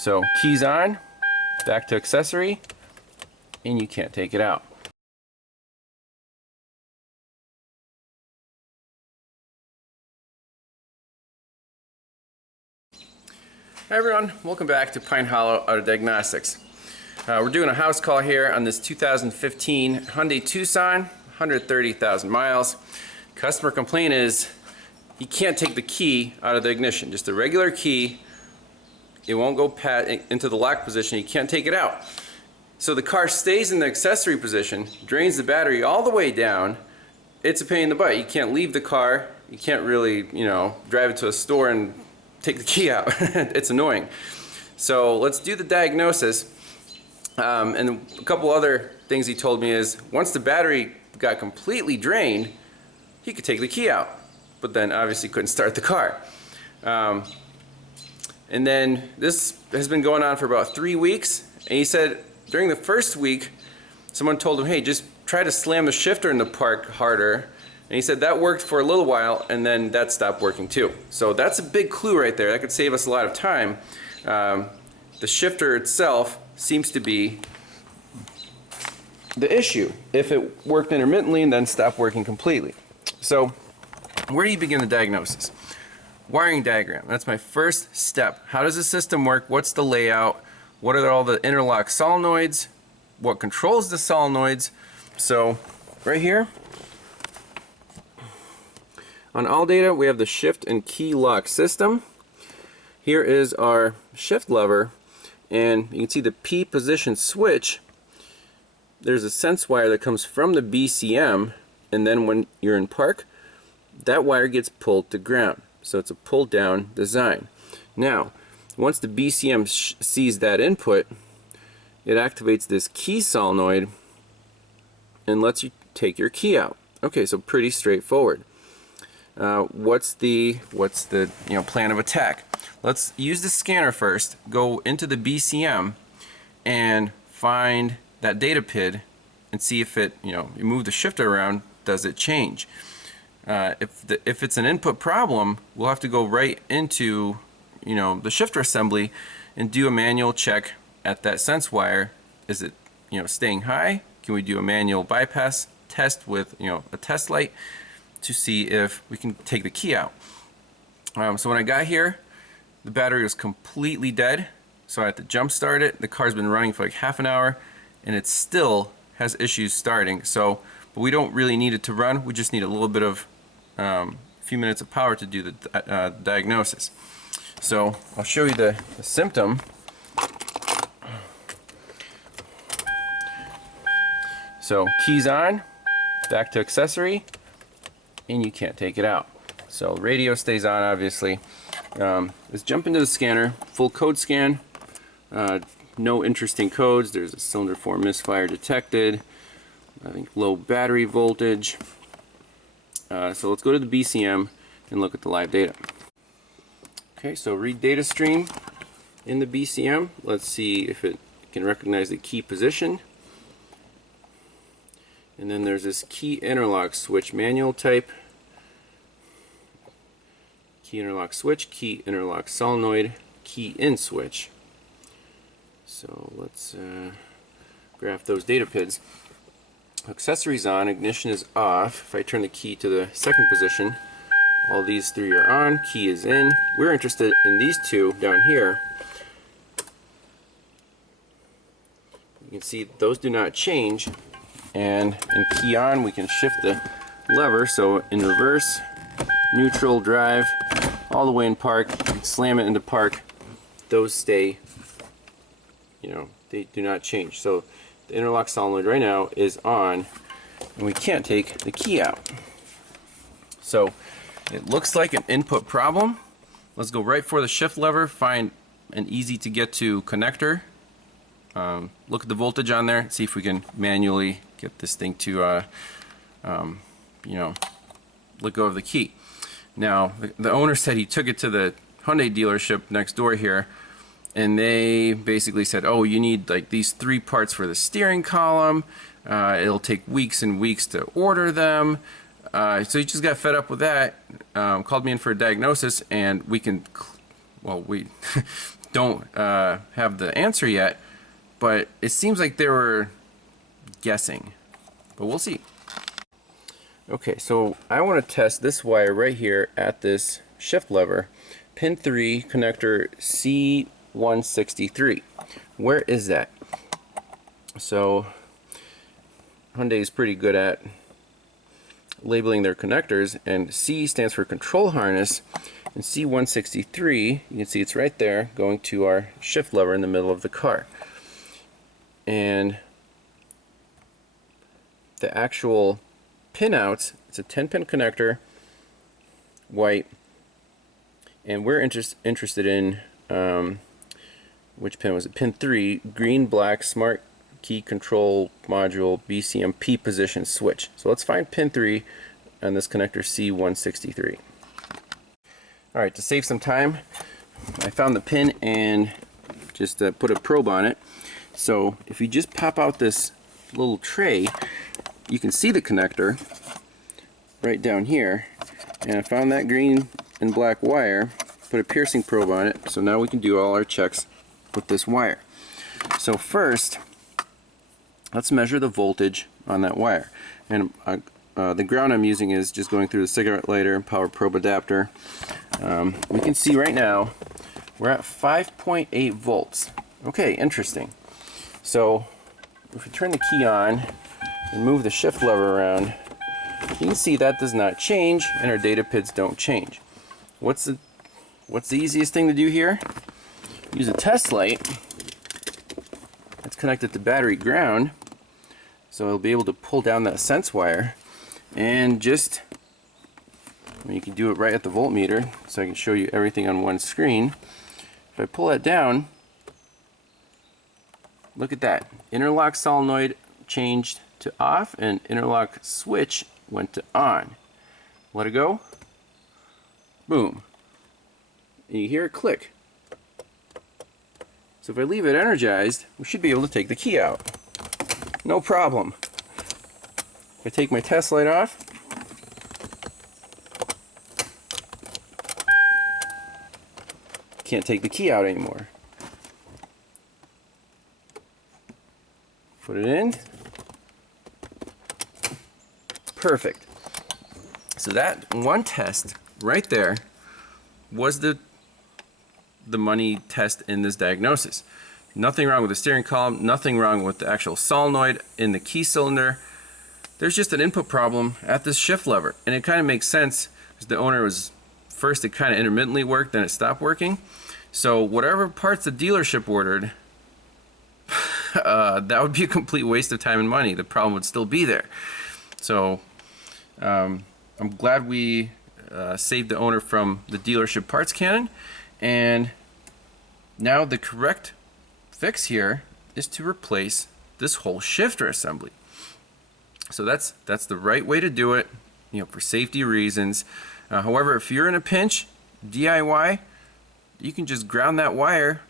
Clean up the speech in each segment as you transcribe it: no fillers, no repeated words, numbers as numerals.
So keys on, back to accessory, and you can't take it out. Hi everyone, welcome back to Pine Hollow Auto Diagnostics. We're doing a house call here on this 2015 Hyundai Tucson, 130,000 miles. Customer complaint is he can't take the key out of the ignition, just a regular key. It won't go into the lock position, he can't take it out. So the car stays in the accessory position, drains the battery all the way down. It's a pain in the butt. You can't leave the car, you can't really, drive it to a store and take the key out. It's annoying. So let's do the diagnosis. And a couple other things he told me is once the battery got completely drained, he could take the key out, but then obviously couldn't start the car. And then this has been going on for about 3 weeks, and he said during the first week someone told him, hey, just try to slam the shifter into park harder. And he said that worked for a little while, and then that stopped working too. So that's a big clue right there. That could save us a lot of time. The shifter itself seems to be the issue. If it worked intermittently and then stopped working completely. So where do you begin the diagnosis? Wiring diagram. That's my first step. How does the system work? What's the layout? What are all the interlock solenoids? What controls the solenoids? So right here, on all data, we have the shift and key lock system. Here is our shift lever, and you can see the P position switch. There's a sense wire that comes from the BCM, and then when you're in park, that wire gets pulled to ground. So it's a pull down design. Now, once the BCM sees that input, it activates this key solenoid and lets you take your key out. Okay, so pretty straightforward. What's the plan of attack? Let's use the scanner first. Go into the BCM and find that data PID and see if it, you move the shifter around, does it change? If it's an input problem, we'll have to go right into the shifter assembly and do a manual check at that sense wire. Is it staying high? Can we do a manual bypass test with a test light to see if we can take the key out? So when I got here, the battery was completely dead, so I had to jump start it. The car's been running for like half an hour and it still has issues starting. So, but we don't really need it to run, we just need a little bit of few minutes of power to do the diagnosis. So I'll show you the symptom. So keys on, back to accessory, and you can't take it out. So radio stays on, obviously. Let's jump into the scanner. Full code scan. No interesting codes. There's a cylinder 4 misfire detected. I think low battery voltage. So let's go to the BCM and look at the live data. Okay, so read data stream in the BCM. Let's see if it can recognize the key position. And then there's this key interlock switch manual type. Key interlock switch, key interlock solenoid, key in switch. So let's graph those data PIDs. Accessories on, ignition is off. If I turn the key to the second position, all these three are on, key is in. We're interested in these two down here. You can see those do not change. And in key on, we can shift the lever, so in reverse, neutral, drive, all the way in park, slam it into park. Those stay, they do not change. So the interlock solenoid right now is on, and we can't take the key out. So it looks like an input problem. Let's go right for the shift lever, find an easy to get to connector. Look at the voltage on there, see if we can manually get this thing to let go of the key. Now the owner said he took it to the Hyundai dealership next door here, and they basically said, oh, you need like these 3 parts for the steering column, it'll take weeks and weeks to order them. So he just got fed up with that, called me in for a diagnosis, and we don't have the answer yet, but it seems like they were guessing, but we'll see. Okay, so I want to test this wire right here at this shift lever, pin 3 connector C163. Where is that? So Hyundai is pretty good at labeling their connectors, and C stands for control harness, and C163, you can see it's right there going to our shift lever in the middle of the car. And the actual pinouts, it's a 10-pin connector, white, and we're interested in which pin was it? Pin 3, green, black, smart key control module BCM P position switch. So let's find pin 3 on this connector C163. Alright, to save some time, I found the pin and just put a probe on it. So if you just pop out this little tray, you can see the connector right down here. And I found that green and black wire, put a piercing probe on it, so now we can do all our checks with this wire. So first, let's measure the voltage on that wire. And the ground I'm using is just going through the cigarette lighter and power probe adapter. We can see right now we're at 5.8 volts. Okay, interesting. So if we turn the key on and move the shift lever around, you can see that does not change and our data pins don't change. What's the easiest thing to do here? Use a test light that's connected to battery ground, so it'll be able to pull down that sense wire, and just, you can do it right at the voltmeter, so I can show you everything on one screen. If I pull that down, look at that. Interlock solenoid changed to off and interlock switch went to on. Let it go. Boom. And you hear it click. So if I leave it energized, we should be able to take the key out. No problem. If I take my test light off, can't take the key out anymore. Put it in. Perfect. So that one test right there was the money test in this diagnosis. Nothing wrong with the steering column, nothing wrong with the actual solenoid in the key cylinder. There's just an input problem at this shift lever, and it kind of makes sense because the owner was, first it kind of intermittently worked, then it stopped working. So whatever parts the dealership ordered, that would be a complete waste of time and money. The problem would still be there. So I'm glad we saved the owner from the dealership parts cannon, and now the correct fix here is to replace this whole shifter assembly. So that's the right way to do it, for safety reasons. However, if you're in a pinch, DIY, you can just ground that wire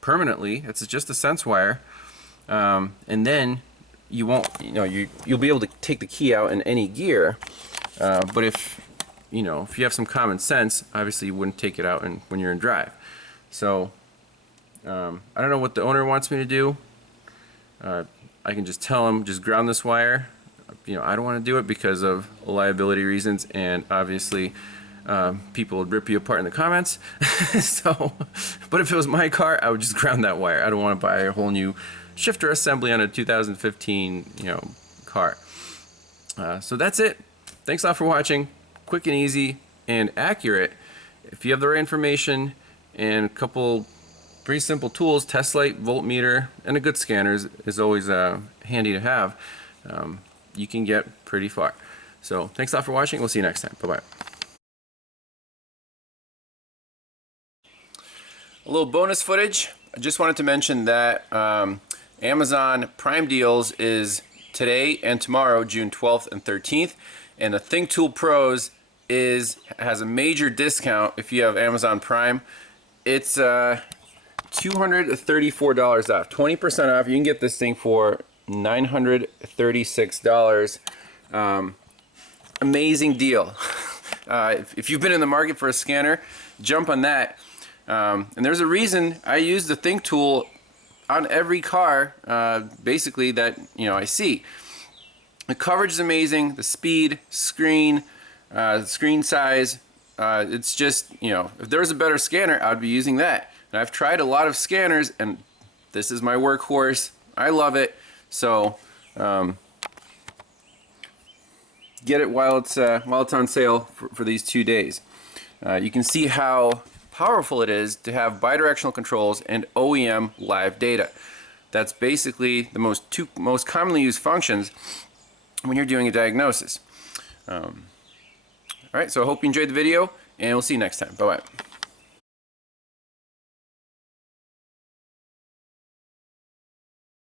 permanently. It's just a sense wire, and then you won't, you'll be able to take the key out in any gear. But if you have some common sense, obviously you wouldn't take it out when you're in drive. So I don't know what the owner wants me to do. I can just tell him, just ground this wire. I don't want to do it because of liability reasons, and obviously people would rip you apart in the comments. But if it was my car, I would just ground that wire. I don't want to buy a whole new shifter assembly on a 2015 car. So that's it. Thanks a lot for watching. Quick and easy and accurate. If you have the right information and a couple pretty simple tools, test light, voltmeter, and a good scanner is always handy to have, you can get pretty far. So thanks a lot for watching. We'll see you next time. Bye-bye. A little bonus footage. I just wanted to mention that Amazon Prime Deals is today and tomorrow, June 12th and 13th, and the ThinkTOOL Pros has a major discount if you have Amazon Prime. It's $234 off, 20% off. You can get this thing for $936. Amazing deal. If you've been in the market for a scanner, jump on that. And there's a reason I use the ThinkTOOL on every car, basically, that I see. The coverage is amazing, the speed, screen size. It's just, if there was a better scanner, I'd be using that. And I've tried a lot of scanners, and this is my workhorse. I love it. So get it while it's on sale for these 2 days. You can see how powerful it is to have bidirectional controls and OEM live data. That's basically the most commonly used functions when you're doing a diagnosis. Alright, so I hope you enjoyed the video, and we'll see you next time. Bye-bye.